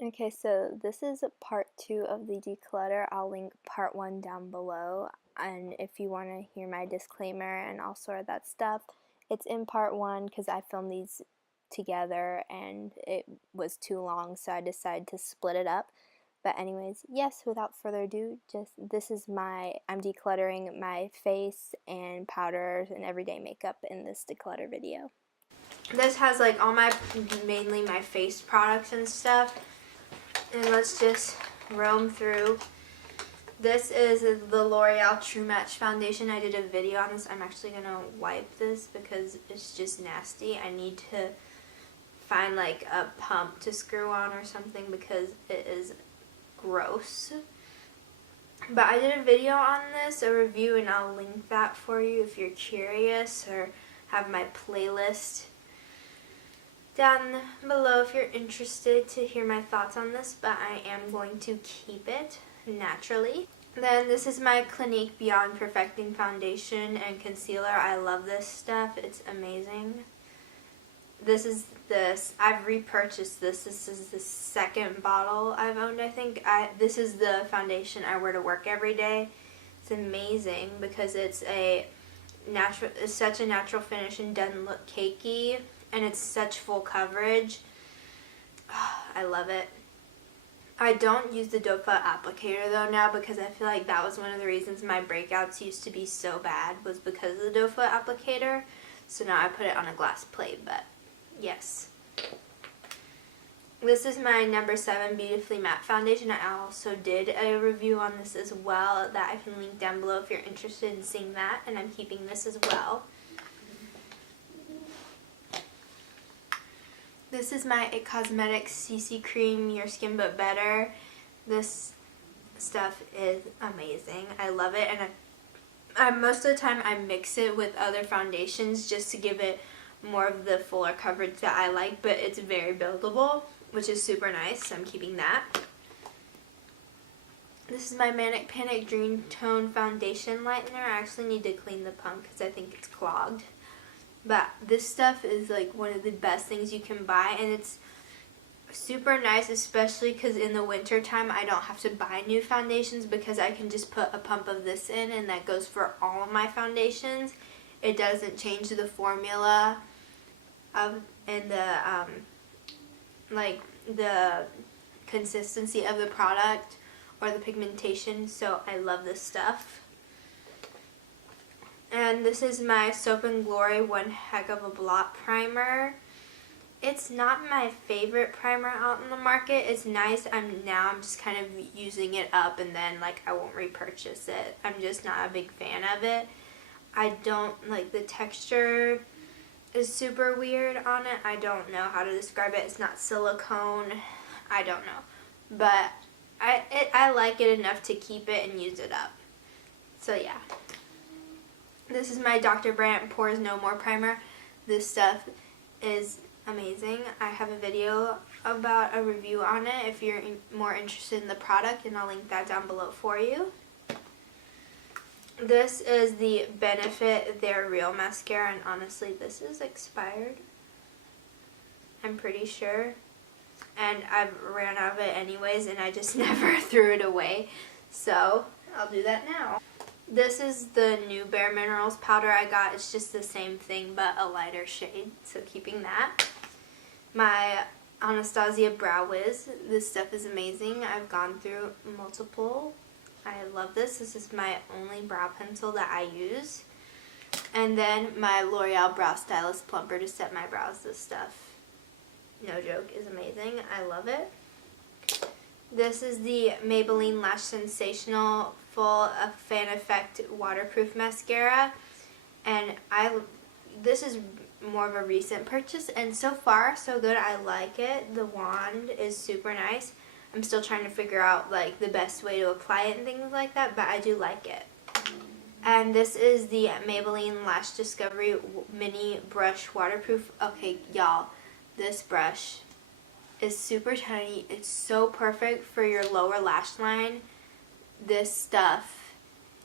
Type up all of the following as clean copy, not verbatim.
Okay, so this is part 2 of the declutter. I'll link part 1 down below, and if you want to hear my disclaimer and all sort of that stuff, it's in part 1 because I filmed these together and it was too long, so I decided to split it up. But anyways, yes, without further ado, I'm decluttering my face and powders and everyday makeup in this declutter video. This has like mainly my face products and stuff. And let's just roam through. This is the L'Oreal True Match Foundation. I did a video on this. I'm actually going to wipe this because it's just nasty. I need to find like a pump to screw on or something because it is gross. But I did a video on this, a review, and I'll link that for you if you're curious, or have my playlist down below if you're interested to hear my thoughts on this, but I am going to keep it naturally. Then this is my Clinique Beyond Perfecting Foundation and Concealer. I love this stuff. It's amazing. I've repurchased this. This is the second bottle I've owned, I think. This is the foundation I wear to work every day. It's amazing because it's such a natural finish and doesn't look cakey. And it's such full coverage. Oh, I love it. I don't use the doe foot applicator though now because I feel like that was one of the reasons my breakouts used to be so bad, was because of the doe foot applicator. So now I put it on a glass plate, but yes. This is my number 7 Beautifully Matte Foundation. I also did a review on this as well that I can link down below if you're interested in seeing that, and I'm keeping this as well. This is my It Cosmetics CC Cream Your Skin But Better. This stuff is amazing. I love it, and I most of the time I mix it with other foundations just to give it more of the fuller coverage that I like, but it's very buildable, which is super nice, so I'm keeping that. This is my Manic Panic Dream Tone Foundation Lightener. I actually need to clean the pump because I think it's clogged. But this stuff is like one of the best things you can buy, and it's super nice, especially because in the winter time I don't have to buy new foundations because I can just put a pump of this in, and that goes for all of my foundations. It doesn't change the formula and the consistency of the product or the pigmentation, so I love this stuff. And this is my Soap & Glory One Heck of a Blot Primer. It's not my favorite primer out in the market. It's nice. I'm just kind of using it up, and then like I won't repurchase it. I'm just not a big fan of it. I don't like the texture is super weird on it. I don't know how to describe it. It's not silicone. I don't know. But I like it enough to keep it and use it up. So yeah. This is my Dr. Brandt Pores No More Primer. This stuff is amazing. I have a video about a review on it if you're more interested in the product, and I'll link that down below for you. This is the Benefit They're Real Mascara, and honestly this is expired, I'm pretty sure. And I've ran out of it anyways, and I just never threw it away. So I'll do that now. This is the new Bare Minerals powder I got. It's just the same thing but a lighter shade, so keeping that. My Anastasia Brow Wiz. This stuff is amazing. I've gone through multiple. I love this. This is my only brow pencil that I use. And then my L'Oreal Brow Stylist Plumper to set my brows. This stuff, no joke, is amazing. I love it. This is the Maybelline Lash Sensational Full Fan Effect Waterproof Mascara, and this is more of a recent purchase, and so far so good. I like it. The wand is super nice. I'm still trying to figure out like the best way to apply it and things like that, but I do like it. And this is the Maybelline Lash Discovery Mini Brush Waterproof. Okay, y'all, this brush is super tiny. It's so perfect for your lower lash line. This stuff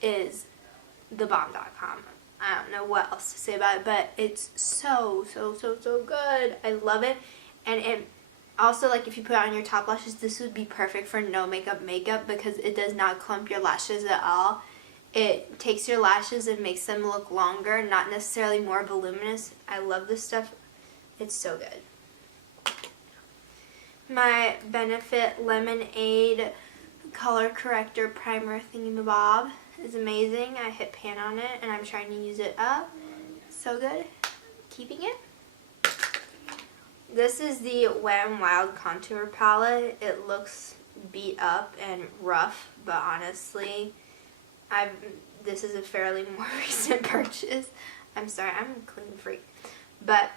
is the bomb.com. I don't know what else to say about it, but it's so good. I love it, and it Also, like, if you put it on your top lashes, this would be perfect for no makeup because it does not clump your lashes at all. It takes your lashes and makes them look longer, not necessarily more voluminous. I love this stuff. It's so good. My Benefit Lemonade Color Corrector Primer Thingamabob is amazing. I hit pan on it and I'm trying to use it up. So good. Keeping it. This is the Wet n Wild Contour Palette. It looks beat up and rough, but honestly, this is a fairly more recent purchase. I'm sorry, I'm a clean freak. But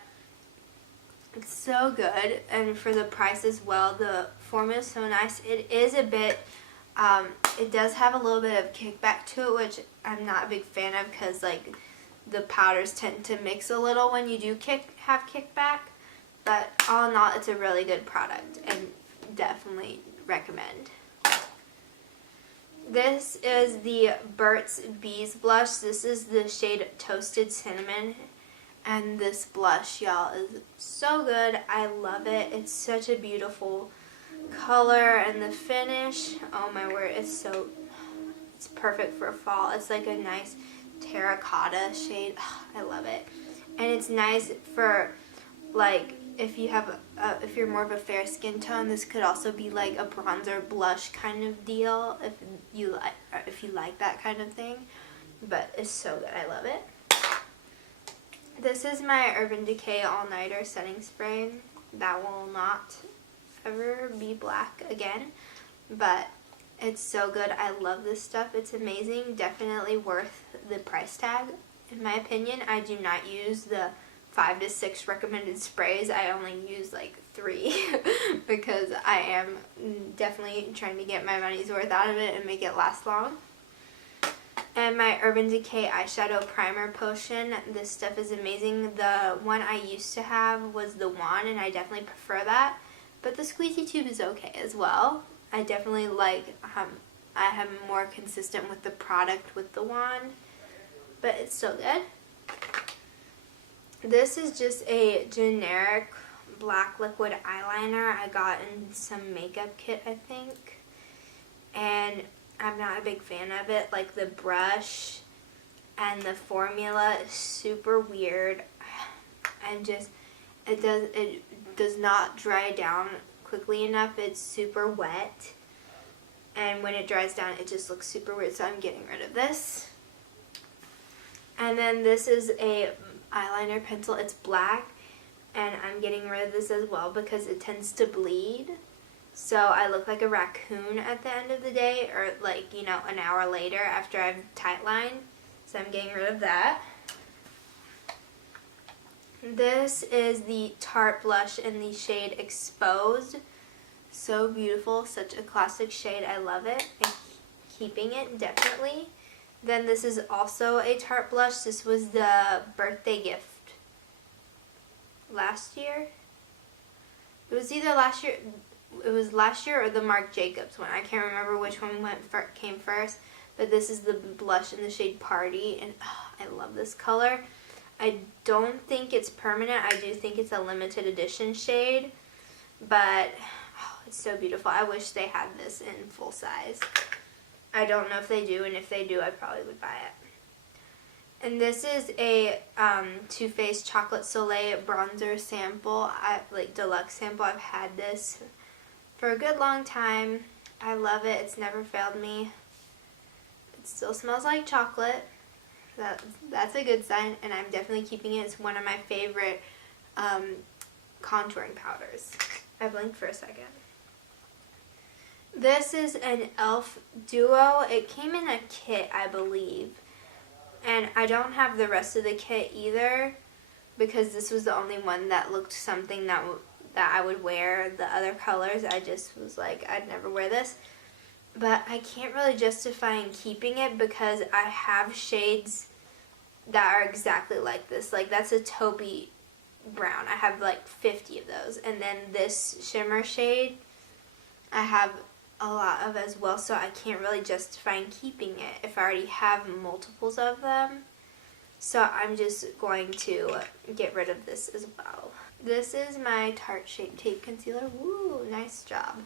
it's so good, and for the price as well. The formula is so nice. It is a bit, it does have a little bit of kickback to it, which I'm not a big fan of because, like, the powders tend to mix a little when you do have kickback. But all in all, it's a really good product and definitely recommend. This is the Burt's Bees blush. This is the shade Toasted Cinnamon. And this blush, y'all, is so good. I love it. It's such a beautiful color, and the finish, oh my word, it's perfect for fall. It's like a nice terracotta shade. I love it. And it's nice for, like, if you're more of a fair skin tone, this could also be like a bronzer blush kind of deal if you like that kind of thing. But it's so good. I love it. This is my Urban Decay All Nighter Setting Spray. That will not ever be black again, but it's so good. I love this stuff. It's amazing. Definitely worth the price tag, in my opinion. I do not use the 5 to 6 recommended sprays. I only use like 3 because I am definitely trying to get my money's worth out of it and make it last long. And my Urban Decay Eyeshadow Primer Potion. This stuff is amazing. The one I used to have was the wand, and I definitely prefer that. But the squeezy tube is okay as well. I definitely like, I am more consistent with the product with the wand, but it's still good. This is just a generic black liquid eyeliner I got in some makeup kit, I think. And I'm not a big fan of it. Like, the brush and the formula is super weird. And just, it does not dry down quickly enough. It's super wet. And when it dries down, it just looks super weird. So I'm getting rid of this. And then this is a eyeliner pencil. It's black, and I'm getting rid of this as well because it tends to bleed. So I look like a raccoon at the end of the day, or like, you know, an hour later after I've tightlined. So I'm getting rid of that. This is the Tarte blush in the shade Exposed. So beautiful, such a classic shade. I love it. I'm keeping it, definitely. Then this is also a Tarte blush. This was the birthday gift last year. It was either last year. It was last year or the Marc Jacobs one. I can't remember which one came first. But this is the blush in the shade Party, and I love this color. I don't think it's permanent. I do think it's a limited edition shade, but it's so beautiful. I wish they had this in full size. I don't know if they do, and if they do, I probably would buy it. And this is a Too Faced Chocolate Soleil bronzer sample, like deluxe sample. I've had this for a good long time. I love it. It's never failed me. It still smells like chocolate. That's a good sign, and I'm definitely keeping it. It's one of my favorite contouring powders. I blinked for a second. This is an e.l.f. Duo. It came in a kit, I believe. And I don't have the rest of the kit either, because this was the only one that looked something that I would wear. The other colors, I just was like, I'd never wear this. But I can't really justify in keeping it because I have shades that are exactly like this. Like, that's a taupey brown. I have like 50 of those. And then this shimmer shade, I have a lot of as well, so I can't really justify in keeping it if I already have multiples of them. So I'm just going to get rid of this as well. This is my Tarte Shape Tape Concealer. Woo, nice job.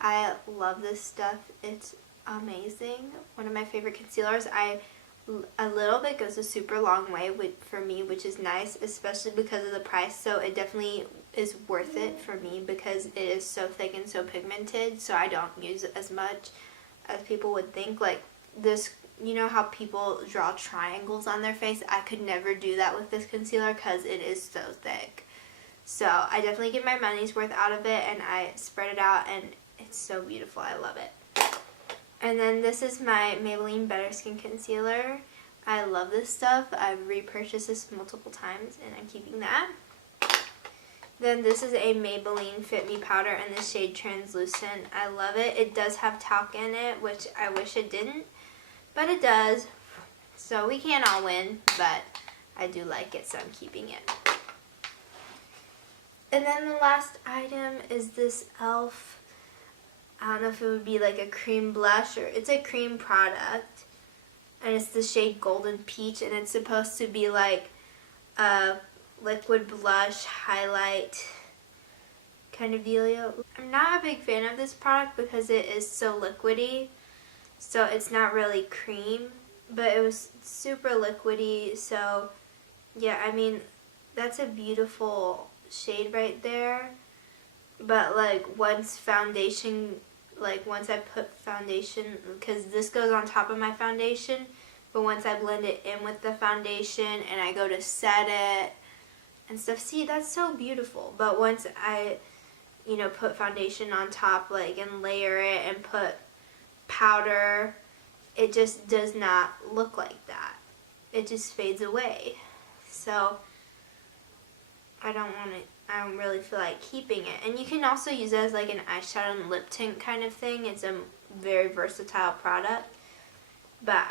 I love this stuff. It's amazing. One of my favorite concealers. A little bit goes a super long way for me, which is nice, especially because of the price. So it definitely is worth it for me because it is so thick and so pigmented, so I don't use as much as people would think. Like this, you know how people draw triangles on their face? I could never do that with this concealer because it is so thick. So I definitely get my money's worth out of it, and I spread it out, and it's so beautiful. I love it. And then this is my Maybelline Better Skin Concealer. I love this stuff. I've repurchased this multiple times, and I'm keeping that. Then this is a Maybelline Fit Me Powder in the shade Translucent. I love it. It does have talc in it, which I wish it didn't, but it does. So we can't all win, but I do like it, so I'm keeping it. And then the last item is this e.l.f. I don't know if it would be like a cream blush, or it's a cream product, and it's the shade Golden Peach, and it's supposed to be like a liquid blush highlight kind of dealio. I'm not a big fan of this product because it is so liquidy, so it's not really cream, but it was super liquidy. So yeah, I mean, that's a beautiful shade right there, but like once I put foundation, because this goes on top of my foundation, but once I blend it in with the foundation and I go to set it and stuff, see, that's so beautiful. But once I, you know, put foundation on top, like, and layer it and put powder, it just does not look like that. It just fades away. So I don't really feel like keeping it. And you can also use it as like an eyeshadow and lip tint kind of thing. It's a very versatile product. But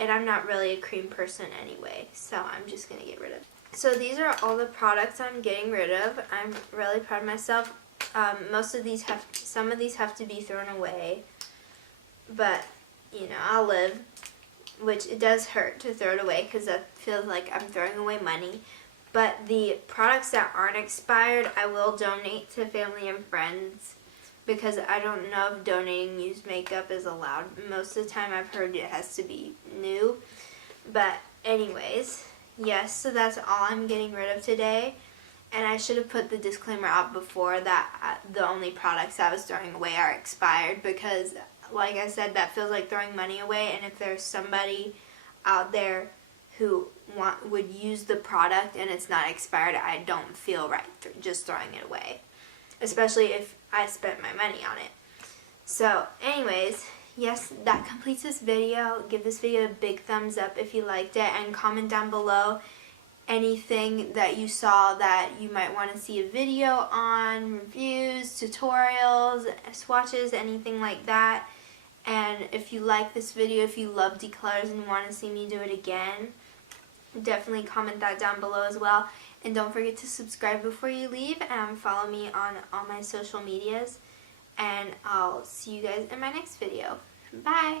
and I'm not really a cream person anyway, so I'm just going to get rid of it. So these are all the products I'm getting rid of. I'm really proud of myself. Some of these have to be thrown away, but you know, I'll live, which it does hurt to throw it away because that feels like I'm throwing away money. But the products that aren't expired, I will donate to family and friends because I don't know if donating used makeup is allowed. Most of the time I've heard it has to be new. But anyways, yes, so that's all I'm getting rid of today. And I should have put the disclaimer out before that the only products I was throwing away are expired because, like I said, that feels like throwing money away. And if there's somebody out there who would use the product and it's not expired, I don't feel right just throwing it away, especially if I spent my money on it. So anyways, yes, that completes this video. Give this video a big thumbs up if you liked it, and comment down below anything that you saw that you might want to see a video on, reviews, tutorials, swatches, anything like that. And if you like this video, if you love declutters and want to see me do it again, definitely comment that down below as well. And don't forget to subscribe before you leave, and follow me on all my social medias. And I'll see you guys in my next video. Bye!